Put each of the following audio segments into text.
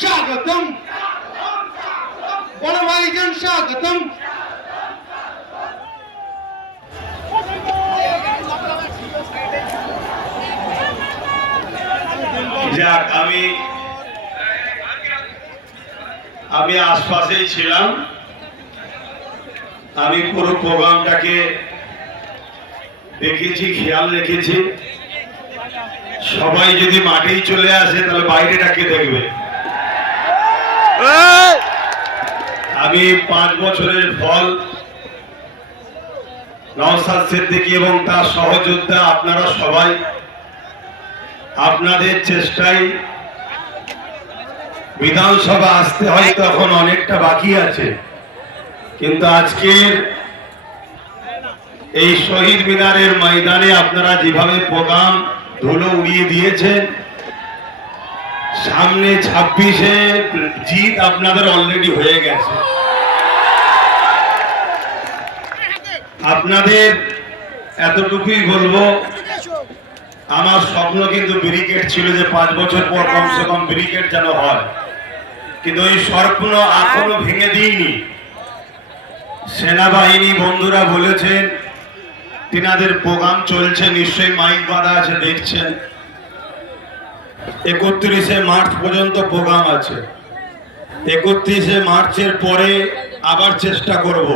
স্বাগতম, বড় ভাইজান স্বাগতম। যাক, আমি আশপাশেই ছিলাম। আমি পুরো প্রোগ্রামটাকে দেখেছি, খেয়াল রেখেছি। সবাই যদি মাঠেই চলে আসে তাহলে বাইরেটাকে দেখবে। আমি 5 বছরের ফল নওশাদ সিদ্দিকী এবং তার সহযোদ্ধা আপনারা সবাই আপনাদের চেষ্টায় বিধানসভা আসতে হয়তো এখন অনেকটা বাকি আছে, কিন্তু আজকের এই শহীদ মিনারের ময়দানে আপনারা যেভাবে প্রোগ্রাম ধুলো উড়িয়ে দিয়েছেন, সামনে 26-এ জিত আপনাদের অলরেডি হয়ে গেছে। আপনাদের এতটুকুই বলবো, আমার স্বপ্ন কিন্তু ব্রিগেড ছিল যে 5 বছর পর কমসে কম ব্রিগেড যেন হয়, কিন্তু ওই স্বপ্ন এখনো ভেঙে দিইনি। সেনাবাহিনী বন্ধুরা বলেছেন তিনাদের প্রোগ্রাম চলছে, নিশ্চয়ই মাইক বাঁধা আছে, দেখছেন। 31শে মার্চ পর্যন্ত প্রোগ্রাম আছে। 31শে মার্চের পরে আবার চেষ্টা করব,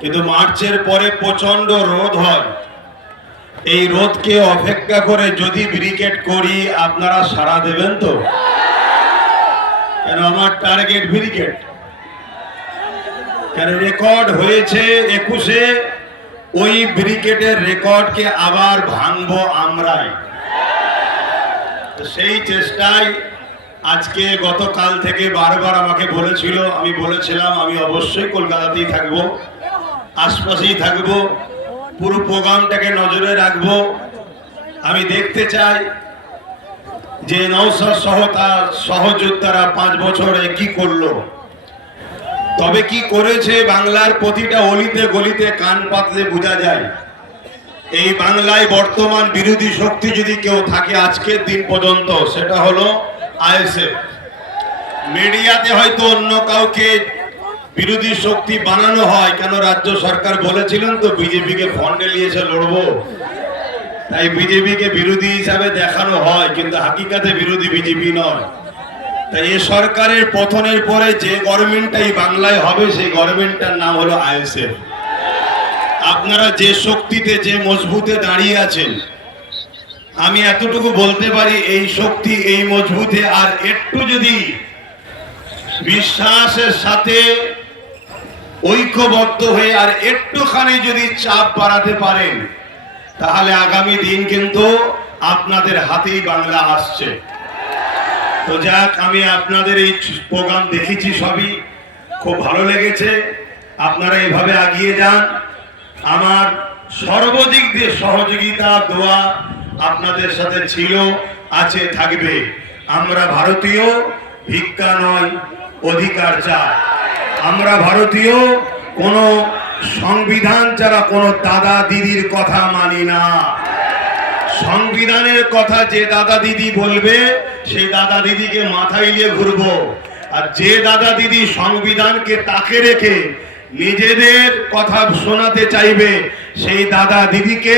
কিন্তু মার্চের পরে প্রচন্ড রোদ হয়। এই রোদকে অপেক্ষা করে যদি ব্রিগেড করি আপনারা সাড়া দেবেন তো? কেন আমার টার্গেট ব্রিগেড। কেন রেকর্ড হয়েছে 21-এ, ওই ব্রিগেডের রেকর্ডকে আবার ভাঙবো আমরাই। সেই চেষ্টায় আজকে গতকাল থেকে বারবার আমাকে বলেছিল, আমি বলেছিলাম আমি অবশ্যই কলকাতাতেই থাকবো, আশপাশেই থাকবো, পুরো প্রোগ্রামটাকে নজরে রাখবো। আমি দেখতে চাই যে নওশাদ সহ তার সহযোদ্ধারা 5 বছরে কি করলো। তবে কি করেছে বাংলার প্রতিটা অলিতে গলিতে কান পাতলে বোঝা যায়। এই বাংলায় বর্তমান বিরোধী শক্তি যদি কেউ থাকে আজকের দিন পর্যন্ত, সেটা হলো আইএসএফ। মিডিয়াতে হয়তো অন্য কাউকে বিরোধী শক্তি বানানো হয়, কেন রাজ্য সরকার বলেছিলেন তো বিজেপিকে ফন্ডে নিয়েছে লড়বো, তাই বিজেপিকে বিরোধী হিসাবে দেখানো হয়, কিন্তু হাকিকাতে বিরোধী বিজেপি নয়। তাই এই সরকারের পতনের পরে যে গভর্নমেন্টটাই বাংলায় হবে সেই গভর্নমেন্টটার নাম হলো আইএসএফ। আপনারা যে শক্তিতে, যে মজবুতে দাঁড়িয়ে আছেন, আমি এতটুকু বলতে পারি এই শক্তি, এই মজবুতে আর একটু যদি বিশ্বাসের সাথে ঐক্যবদ্ধ হয়ে আর একটুখানি যদি চাপ বাড়াতে পারেন, তাহলে আগামী দিন কিন্তু আপনাদের হাতেই বাংলা আসছে। তো যাক, আমি আপনাদের এই প্রোগ্রাম দেখেছি, সবই খুব ভালো লেগেছে। আপনারা এভাবে এগিয়ে যান। আমার সর্বদিক দিয়ে সহযোগিতা, দোয়া আপনাদের সাথে ছিল, আছে, থাকবে। আমরা ভারতীয়, ভিক্ষা নয়, অধিকার চাই। আমরা ভারতীয়, কোনো সংবিধান ছাড়া কোনো দাদা দিদির কথা মানি না। সংবিধানের কথা যে দাদা দিদি বলবে সেই দাদা দিদিকে মাথায় নিয়ে ঘুরবো, আর যে দাদা দিদি সংবিধানকে তাকে রেখে নিজেদের কথা শোনাতে চাইবে সেই দাদা দিদিকে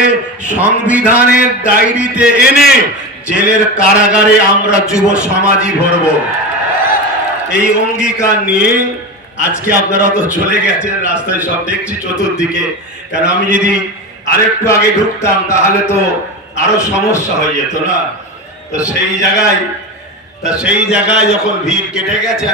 সংবিধানের ডায়েরিতে এনে জেলের কারাগারে আমরা যুব সমাজই ভরব। এই অঙ্গীকার নিয়ে আজকে আপনারা তো চলে গেছেন, রাস্তায় সব দেখছি চতুর্দিকে। কারণ আমি যদি আরেকটু আগে ঢুকতাম তাহলে তো আরো সমস্যা হয়ে যেত না। তো সেই জায়গায় যখন ভিড় কেটে গেছে,